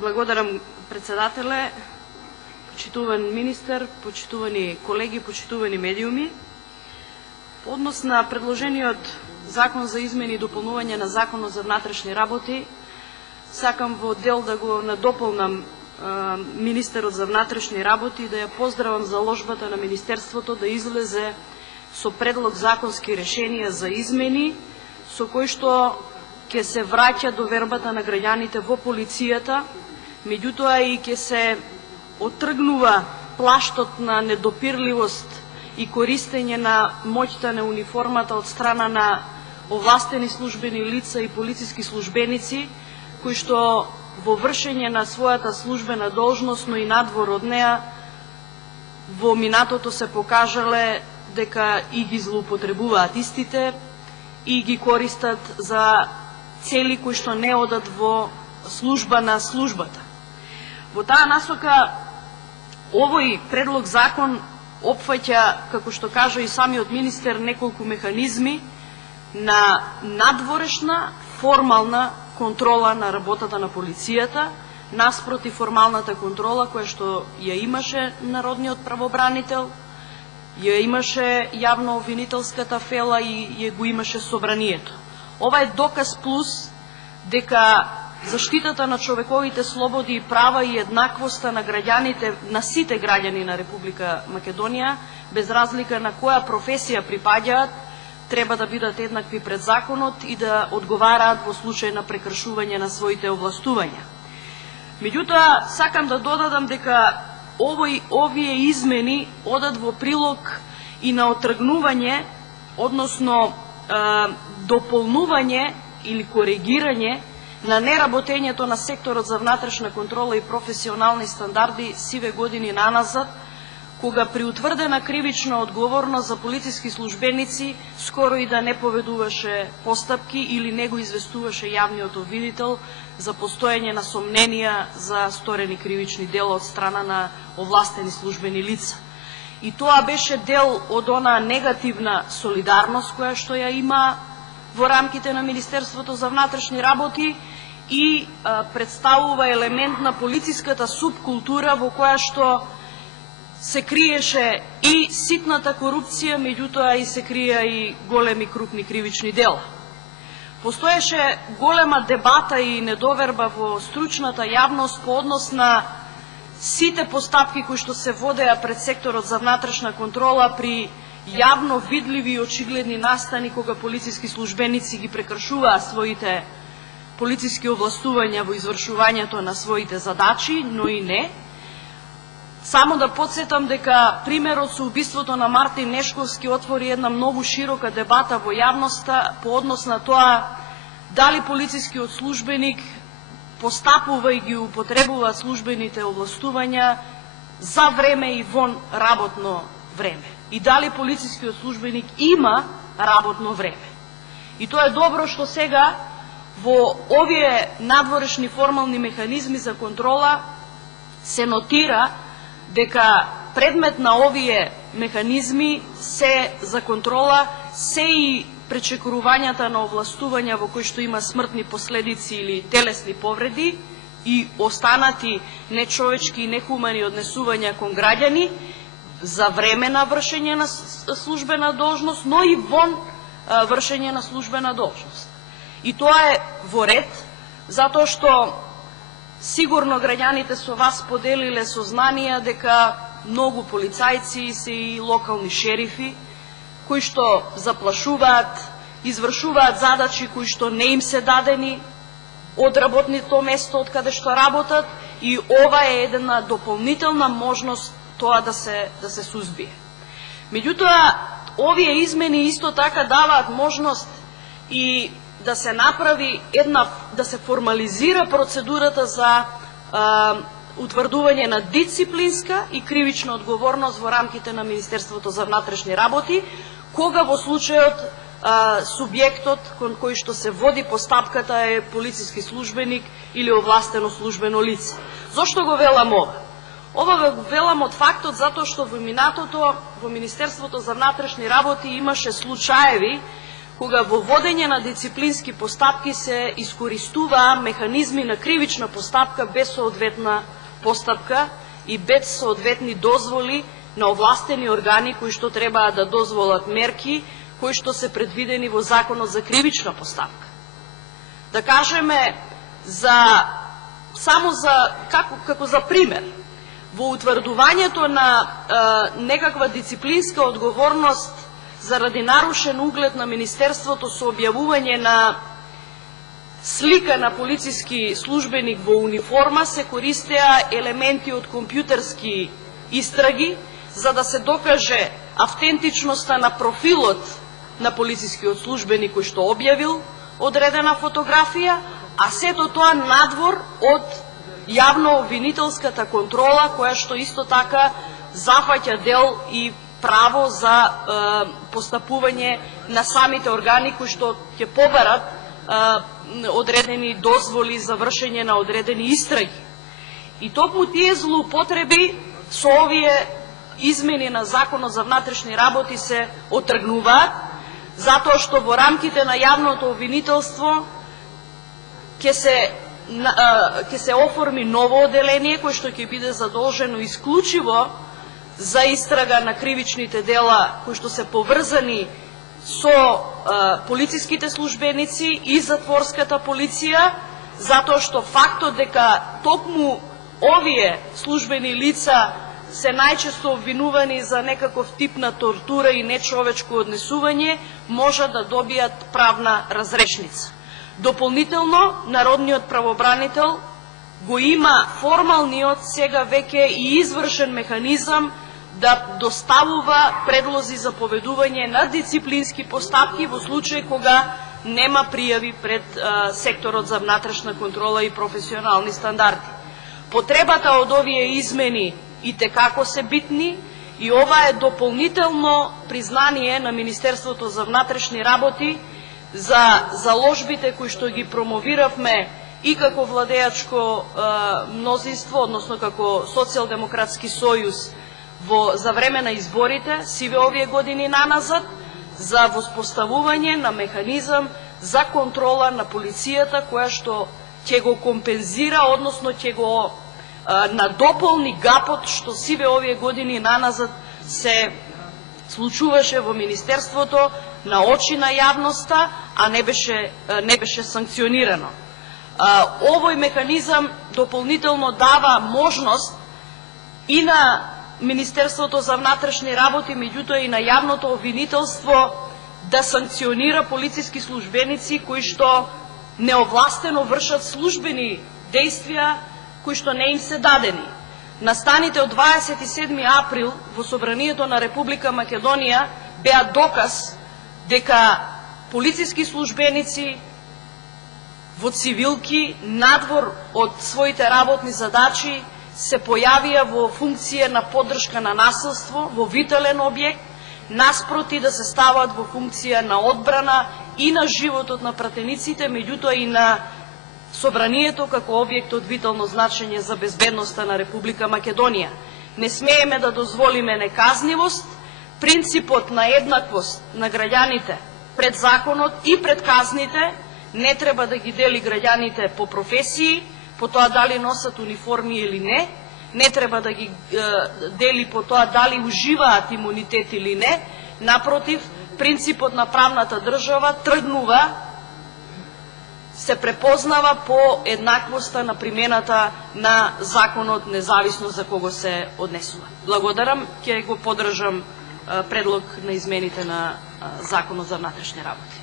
Благодарам, председателе, почитуван министер, почитувани колеги, почитувани медиуми. По однос на предложениот Закон за измени и дополнување на Законот за внатрешни работи, сакам во дел да го надополнам министерот за внатрешни работи и да ја поздравам заложбата на Министерството да излезе со предлог законски решенија за измени, со кои што ќе се враќа довербата на граѓаните во полицијата, меѓутоа и ќе се отргнува плаштот на недопирливост и користење на моќта на униформата од страна на овластени службени лица и полициски службеници, кои што во вршење на својата службена должност, но и надвор од неа, во минатото се покажале дека и ги злоупотребуваат истите и ги користат за цели кои што не одат во служба на службата. Во таа насока, овој предлог закон опфаќа, како што кажа и самиот министер, неколку механизми на надворешна, формална контрола на работата на полицијата, наспроти формалната контрола која што ја имаше народниот правобранител, ја имаше јавно обвинителската фела и ја го имаше собранието. Ова е доказ плюс дека заштитата на човековите слободи и права и еднаквоста на граѓаните, на сите граѓани на Република Македонија, без разлика на која професија припаѓаат, треба да бидат еднакви пред законот и да одговараат во случај на прекршување на своите овластувања. Меѓутоа, сакам да додадам дека овие измени одат во прилог и на отргнување, односно дополнување или коригирање на неработењето на секторот за внатрешна контрола и професионални стандарди сиве години наназад, кога при утврдена кривична одговорност за полициски службеници скоро и да не поведуваше постапки или не го известуваше јавниот обвинител за постоење на сомненија за сторени кривични дела од страна на овластени службени лица. И тоа беше дел од она негативна солидарност која што ја има во рамките на Министерството за внатрешни работи и представува елемент на полициската субкултура во која што се криеше и ситната корупција, меѓутоа и се крија и големи крупни кривични дела. Постоеше голема дебата и недоверба во стручната јавност по однос на сите постапки кои што се водеа пред секторот за внатрешна контрола при јавно видливи и очигледни настани кога полициски службеници ги прекршуваа своите полициски овластувања во извршувањето на своите задачи, но и не. Само да подсетам дека примерот со убиството на Мартин Нешковски отвори една многу широка дебата во јавноста по однос на тоа дали полицискиот службеник постапува и ги употребува службените овластувања за време и вон работно време. И дали полицискиот службеник има работно време. И тоа е добро што сега во овие надворешни формални механизми за контрола се нотира дека предмет на овие механизми се за контрола се и пречекорувањата на овластувања во кои што има смртни последици или телесни повреди и останати нечовечки и нехумани однесувања кон граѓани за време на вршење на службена должност, но и вон вршење на службена должност. И тоа е во ред, затоа што сигурно граѓаните со вас поделиле сознанија дека многу полицајци се и локални шерифи, кои што заплашуваат, извршуваат задачи кои што не им се дадени од работното место од каде што работат, и ова е една дополнителна можност тоа да се сузбие. Меѓутоа, овие измени исто така даваат можност и да се направи да се формализира процедурата за утврдување на дисциплинска и кривична одговорност во рамките на Министерството за внатрешни работи, кога во случајот субјектот кон кој што се води постапката е полициски службеник или овластено службено лице. Зошто го велам ова? Ова го велам од фактот затоа што во минатото во Министерството за внатрешни работи имаше случаеви кога во водење на дисциплински постапки се искористуваа механизми на кривична постапка без соодветна постапка и без соодветни дозволи на овластени органи кои што требаа да дозволат мерки кои што се предвидени во Законот за кривична постапка. Да кажеме како за пример, во утврдувањето на некаква дисциплинска одговорност заради нарушен углед на Министерството со објавување на слика на полициски службеник во униформа се користеа елементи од компјутерски истраги за да се докаже автентичноста на профилот на полицискиот службеник кој што објавил одредена фотографија, а сето тоа надвор од јавно-обвинителската контрола, која што исто така зафаќа дел и право за постапување на самите органи кои што ќе побарат одредени дозволи за вршење на одредени истраги. И токму тие злоупотреби со овие измени на Законот за внатрешни работи се отргнуваат, затоа што во рамките на јавното обвинителство ќе се оформи ново оделение кој што ќе биде задолжено исклучиво за истрага на кривичните дела кои што се поврзани со полициските службеници и затворската полиција, затоа што фактот дека токму овие службени лица се најчесто обвинувани за некаков тип на тортура и нечовечко однесување, може да добијат правна разрешница. Дополнително, народниот правобранител го има формалниот, сега веќе и извршен механизам да доставува предлози за поведување на дисциплински постапки во случај кога нема пријави пред секторот за внатрешна контрола и професионални стандарди. Потребата од овие измени и текако се битни и ова е дополнително признание на Министерството за внатрешни работи за заложбите кои што ги промовиравме и како владеачко мнозинство, односно како Социјалдемократски сојуз за време на изборите, сиве овие години наназад, за воспоставување на механизам за контрола на полицијата која што ќе го компензира, односно ќе го надополни гапот што сиве овие години наназад се случуваше во Министерството на очи на јавноста, а не беше санкционирано. Овој механизам дополнително дава можност и на Министерството за внатрешни работи, меѓутоа и на јавното обвинителство да санкционира полициски службеници кои што неовластено вршат службени действија кои што не им се дадени. Настаните од 27. април во Собранието на Република Македонија беа доказ дека полициски службеници во цивилки надвор од своите работни задачи се појавија во функција на поддршка на насилство во витален објект, наспроти да се стават во функција на одбрана и на животот на пратениците, меѓутоа и на Собранието како објект од витално значење за безбедноста на Република Македонија. Не смееме да дозволиме неказнивост, принципот на еднаквост на граѓаните пред законот и пред казните не треба да ги дели граѓаните по професии, по тоа дали носат униформи или не треба да ги дели по тоа дали уживаат имунитет или не. Напротив, принципот на правната држава тргнува, се препознава по еднаквоста на примената на законот, независно за кого се однесува. Благодарам, ќе го поддржам предлог на измените на Законот за внатрешни работи.